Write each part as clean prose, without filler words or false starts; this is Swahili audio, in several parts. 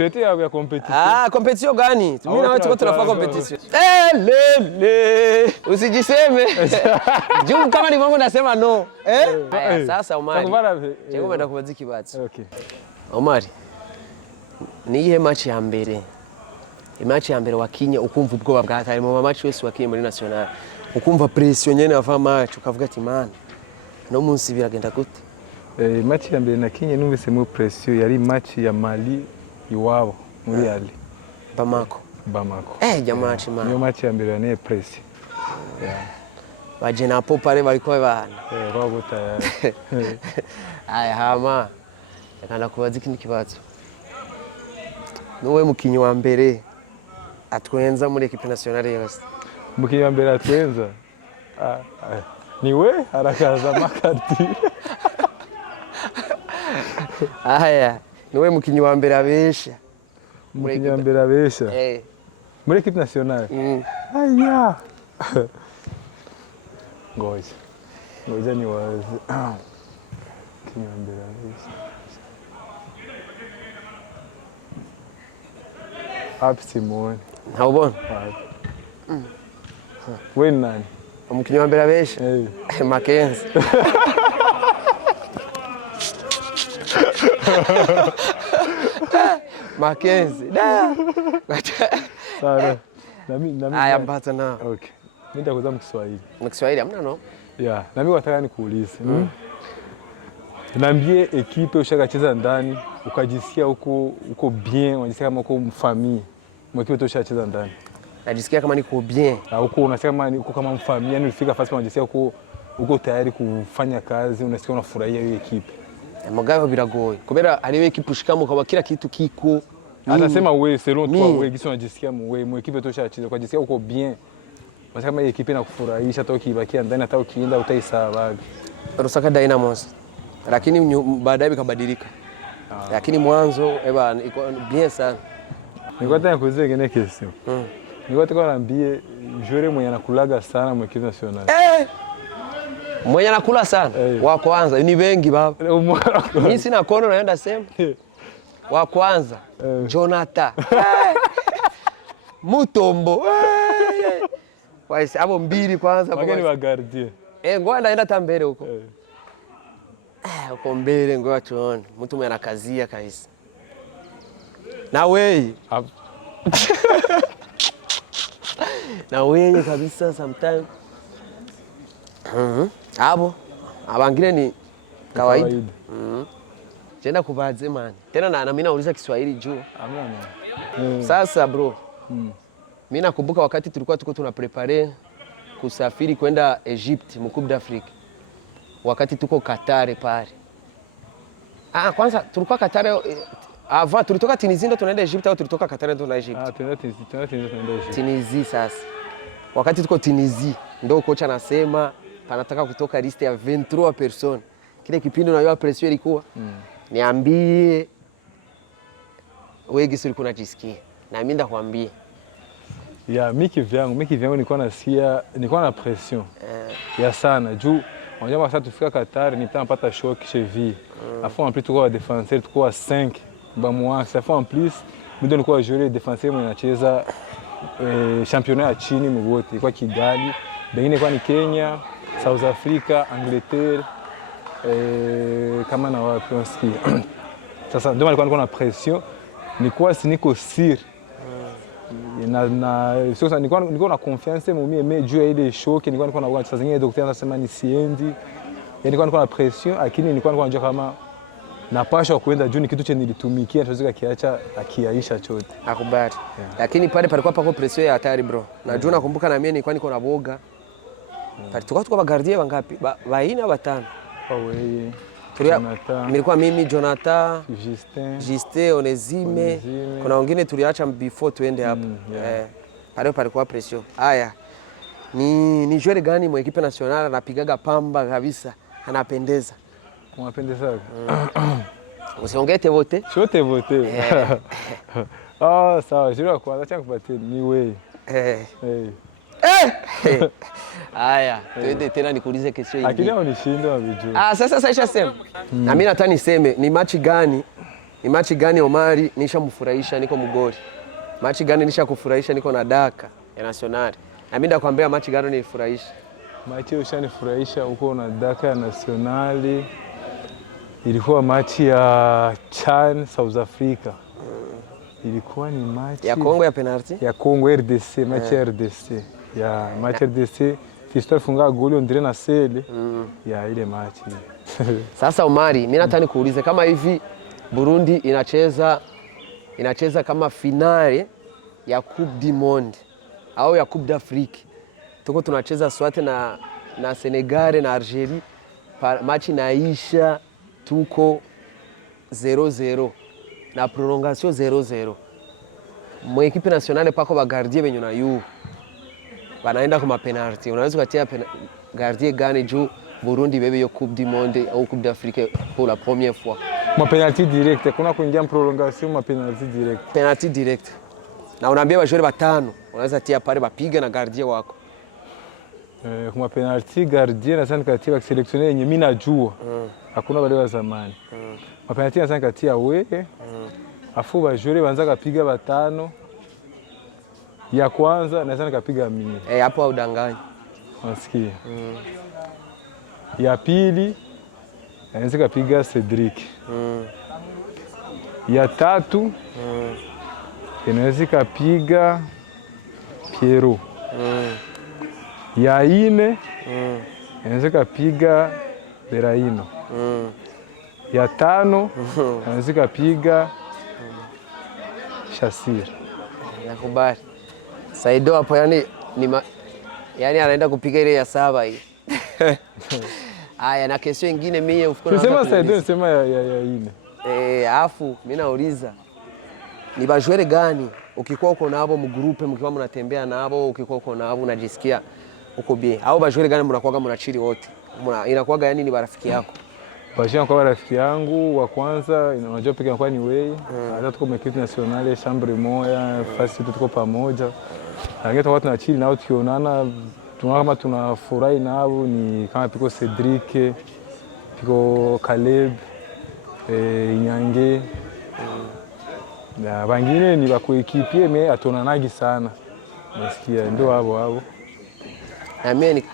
C'était ya competition. Competition gani? Mimi na wewe tuko tunafanya competition. Usijiseme. Juu kama ni mambo nasema no. Sasa Omar. Jengo mwenda kubaza kibazo. Okay. Omar. Ni ihe match ya mbere. Match ya mbere wakinye ukumva ubwoba bwatari mu match wese wakinye muri national. Ukumva pression nyene ava match ukavuga ati man. No munsi biragenda gute? Match ya mbere nakinye numvise mu pression yari match ya Mali iwabo muri Ali. Bamako. Jamaa chima. Niyo match ya mbere ne pression. Baje na hapo pale walikuwa bana. Wao tayari. Aya hama. Nakanda kubaza ikindi kibazo. Niwe mukinyi wa mbere atwenza muri equipe nationale yose. Mukinyi wa mbere atwenza? Niwe Arakaza Mac Arthur. Aya, niwe mukinyi wa mbere abesha. Mukinyi wa mbere abesha? Muri equipe nationale? Aya. Ngoja ni wazi. Mukinyi wa mbere abesha. Hapi Simone. Haubona? Wewe nani? Umukinyi wa mbere abesha? Mackenzie. Mackenzie. Sawa. Nami. Aya mpata na. Okay. Mimi nitakuza mkiswahili. Mkiswahili hamna no? Yeah, nami wataka nikuulize. Niambie equipe ushakacheza ndani, ukajisikia uko bien, unajisikia kama uko mfamii. Mwekipe ushacheza ndani. Najisikia kama niko bien. Uko unasikia kama uko kama mfamii, yani ulifika fasi unajisikia uko tayari kufanya kazi, unasikia unafurahia hiyo equipe. Mugabo biragoye. Kubera ari equipe ushikamo kwa kila kitu kiko. Anasema wewe selon toi wewe gisi unajisikia wewe mwekipe ushacheza ukajisikia uko bien. Basi kama equipe inakufurahisha hata ukibakia ndani hata ukienda utaisabaga. Rusaka Dynamos. Lakini baadaye bikabadilika. Lakini mwanzo iko bien sana. Nilikuwa nataka kuuliza ngine question. Nilikuwa nataka niambie joueur mwenye anakulaga sana mu equipe nationale. Mwenye anakula sana wa kwanza ni wengi baba. Mimi sina kono naenda sema. Wa kwanza Jonathan. Mutombo. Waisi abo mbili kwanza kwa. Magani wa gardien. Ngoja naenda tambere huko. Uko mbele ngoja tuone. Mtu mwenye anakazia kabisa. Na wewe. Na wewe kabisa sometimes. Abo abangine ni kawaida. Jenda kubaze man. Tena na mimi nauliza Kiswahili juu. Amna. Sasa bro. Mimi nakumbuka wakati tulikuwa tuna prepare kusafiri kwenda Egypt mu Coupe d'Afrique. Wakati tuko Qatar pale. Kwanza tulikuwa Qatar avant tulitoka Tunisia ndo tunaenda Egypt au tulitoka Qatar ndo tunaenda Egypt? Tunaenda Egypt. Tunisia sasa. Wakati tuko Tunisia ndo kocha anasema panataka kutoka liste ya 23 personnes. Kile kipindi unajua pression ilikuwa. Niambie wewe gisi ulikuwa unajisikia. Na mimi ndakwambia. Miki vyangu nilikuwa na pression. Ya sana juu unajua sasa tufika Qatar nitapata shock cheville. Afin en plus tuko défenseur tuko 5 moi ça fait en plus mimi nilikuwa joueur défenseur mwenye anacheza championnat ya chini mwote kwa Kigali. Bengine kwa ni Kenya, South Africa, Angleterre kama na wapi onski. Sasa ndio nilikuwa na pression. Nilikuwa siniko sir. Sasa nilikuwa na confiance mimi juu ya ile show nilikuwa na sasa zingine daktari anasema nisiendi. Nilikuwa na pression lakini nilikuwa najua kama napasha kuenda juu ni kitu chenye nilitumikia tunaweza kiacha akiaisha chote. Akubali. Lakini pale palikuwa pako pression ya hatari bro. Najua nakumbuka na mimi nilikuwa niko na boga. Pale tuko bagardie wangapi? Baina batano. Wewe. Nilikuwa mimi Jonathan, Justin, Onezime. Kuna wengine tuliacha before tuende hapo. Pale palikuwa pression. Haya. Ni joueur gani mwa equipe nationale anapigaga pamba kabisa? Anapendeza. Unapendeza? Usiongete vote? Shote vote. Sawa, jira kwa acha kupatia ni wewe. Haya, twende tena nikuulize kesho hii. Akili unishinda wabijua. Sasa isha sema. Na mimi nataka niseme ni match gani Ni machi gani Omari nisha mfurahisha niko mgori? Machi gani nisha kufurahisha niko na daka ya nationali? Na mimi ndakwambia machi gani nilifurahisha. Machi ushanifurahisha uko na daka ya nationali. Ilikuwa machi ya Chan South Africa. Ilikuwa ni machi ya Kongo ya penalty? Ya Kongo RDC, machi ya RDC. Ya machi RDC. Fiston alifunga goli ondire na sele. Ya ile machi. Sasa Omari, mimi nataka nikuulize kama hivi Burundi inacheza kama finale ya Coupe du Monde au ya Coupe d'Afrique. Tuko tunacheza swate na Senegal na Algeria. Machi naisha tuko 0-0 na prolongation 0-0. Mwa equipe nationale pako ba gardien benyo na yu banaenda kwa penalty. Unaweza kutia gardien gani juu Burundi bebe yo Coupe du Monde au Coupe d'Afrique pour la première fois? Ma penalty direct, kuna kuingia prolongation ma penalty direct. Penalty direct. Na unaambia wajore batano, unaweza tia pale bapiga na gardien wako. Kwa penalty gardien na sana katia selectionner yenye mimi najua. Hakuna wale wa zamani. Ma penalty na sana katia wewe. Afu wajore banza kapiga batano. Ya kwanza na sana kapiga mimi. Hapo udanganya. Unasikia? Ya pili anaweza kapiga Cedric. Ya tatu anaweza kapiga Piero. Ya ine anaweza kapiga Beraino. Ya tano anaweza kapiga Shasir. Nakubali. Saido hapo yani anaenda kupiga ile ya saba hii. Aya, na kesho nyingine mimi ufuko na sema Saido sema ya ine. Afu mimi nauliza ni bajwere gani ukikuwa uko nabo mu groupe mkiwa mnatembea nabo ukikuwa uko nabo unajisikia uko bien au bajwere gani mnakuwa mnachili wote inakuwa yani ni barafiki yako? Bajia kwa rafiki yangu wa kwanza unajua pekee kwa ni wewe hata tuko equipe nationale chambre moja fasi tuko pamoja lakini tuko tunachili nao tukionana tunaona kama tunafurahi nao ni kama piko Cedric piko Caleb Inyange na wengine ni wako equipe mais atonanagi sana nasikia ndio hao na mimi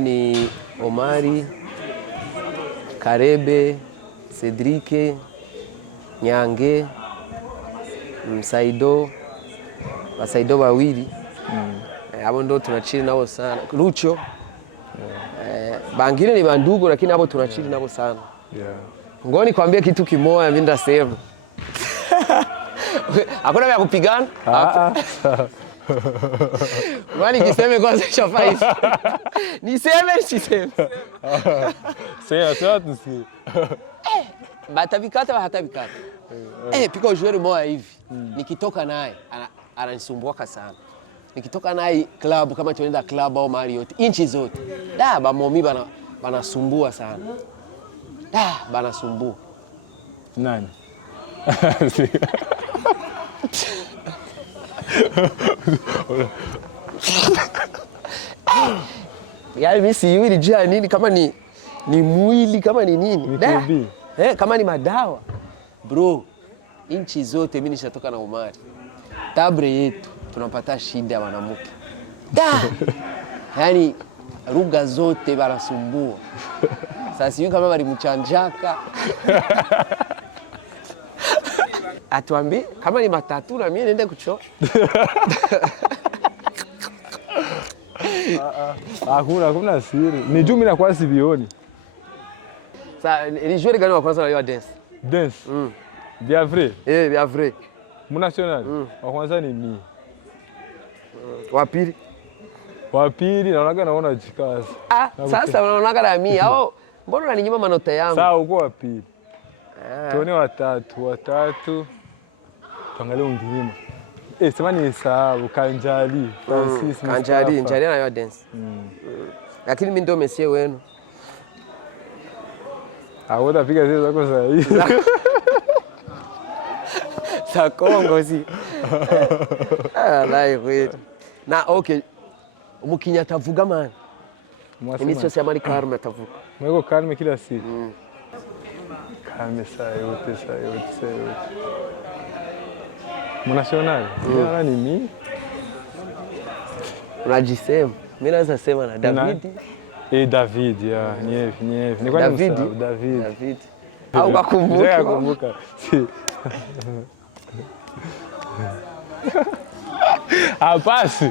ni Omari Karebe, Cedric, Nyange, Saido wawili. Hapo ndo tunachili nao sana. Lucho. Bangine ni bandugu lakini hapo tunachili nao sana. Ngoni kwambie kitu kimoja mimi ndasema. Hakuna vya kupigana? Wani kiseme kwanza shafai. Niseme nisiseme. Sasa tusi. Batabikata hatabikata. Pika joueur moja hivi. Nikitoka naye ananisumbua sana. Nikitoka naye club kama tunaenda club au mahali yote, inchi zote. Ba momi banasumbua sana. Banasumbua. Nani? Yaani mimi sijui jua nini kama ni mwili kama ni nini. Kama ni madawa. Bro, inchi zote mimi nishatoka na Omar. Tabre yetu tunapata shida ya wanamke. Yaani lugha zote banasumbua. Sasa sijui kama bali mchanjaka. Atuambie kama ni matatu na mimi niende kuchora. Hakuna siri. Ni juu mimi nakuwa sivioni. Sasa ni joueur gani wa kwanza unajua dance? Dance? Bien vrai. Bien vrai. Mon national. Wa kwanza ni mimi. Wa pili naona jikaza. Sasa unaona na mimi au mbona unaninyima manota yangu? Sawa uko wa pili. Tuone watatu. Tuangalie ungilima. Sema ni sababu Kanjali, Francis Kanjali na dance. Lakini mimi ndo mesie wenu. Awoda piga zile zako sahihi. Sa Kongo si. Kweli. Na okay. Umukinyi atavuga man. Mimi sio sema ni Karma atavuga. Mweko Karma kila siku. Amesa yote sa yote. Mwanasionali. Ndio ni mimi. Unajisema. Mimi naweza sema na David. David, ya, ni David. Au kakumbuka. Si. Hapasi.